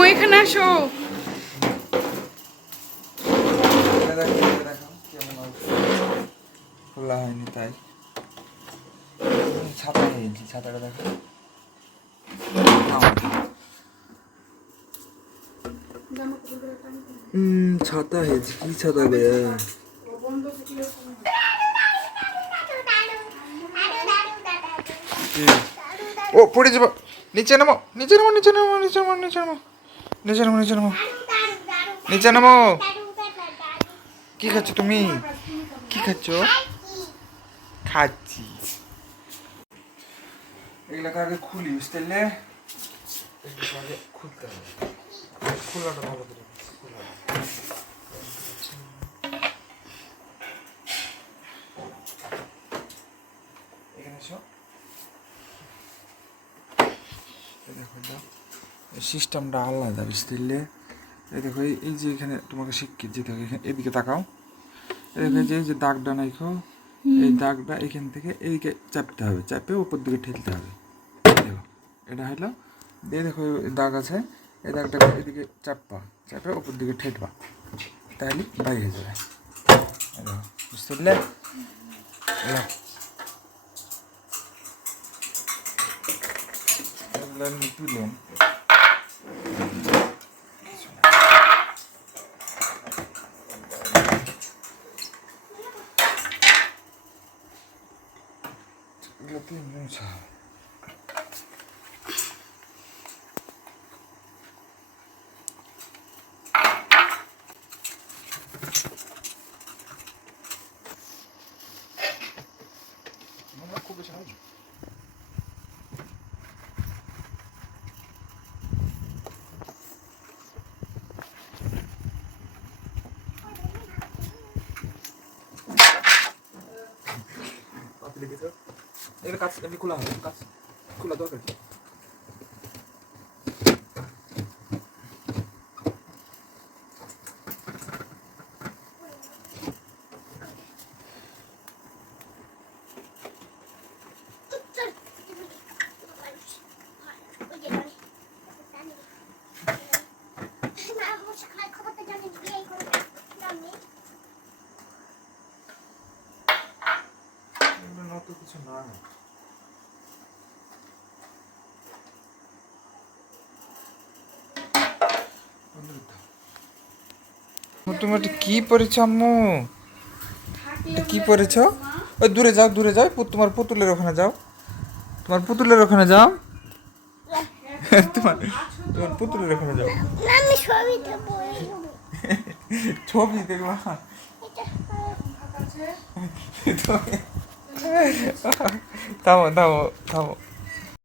আম্মু এখানে আসো। খোলা হয়নি তাই ছাতা হয়েছি, ছাতাটা দেখো। ছাতা হয়েছে, কি ছাতা বে? ও পড়ে যাবো, নিচে নামো, নিচে নামো, নিচে নামো, নিচে নামো, নিচে নামো, নিচে নামো, নিচে নামো, নিচে নামো। কি খাচ্ছ তুমি? কি খাচ্ছ? খাচ্ছি। এগুলোকে আগে খুলি, বুঝতে পারলে? এগুলোকে আগে খুলতে হবে। খোলাটা ভালো করে এখানে এসো। দেখো সিস্টেমটা আলাদা, বুঝতে পারলে? এই দেখো, এই যে এখানে তোমাকে শিখিয়ে যেতে হবে, এদিকে তাকাও। এই দেখো, এই যে দাগটা নাইখো, এই দাগটা এখান থেকে এইদিকে চাপতে হবে, চাপে উপর দিকে ঠেলতে হবে। দেখো এটা হলো দিয়ে, দেখো দাগ আছে, এই দাগটা এদিকে চাপবা, চাপে উপর দিকে ঠেলবা, তাহলে বাইরে হয়ে যাবে। দেখো, বুঝতে পারলে? তুলেন এগুলোতে মোছা। খুব বেশি হয়। এটা কাজ এমনি খোলা হবে, কাজ খোলা দরকার কি? অত কিছু না, তুমি এটা কি পরেছ আম্মু? এটা কি পরেছ? ওই দূরে যাও, দূরে যাও, তোমার পুতুলের ওখানে যাও, তোমার পুতুলের ওখানে যাও, তোমার তোমার পুতুলের ওখানে যাও। ছবি দেখবা? থামো থামো থামো।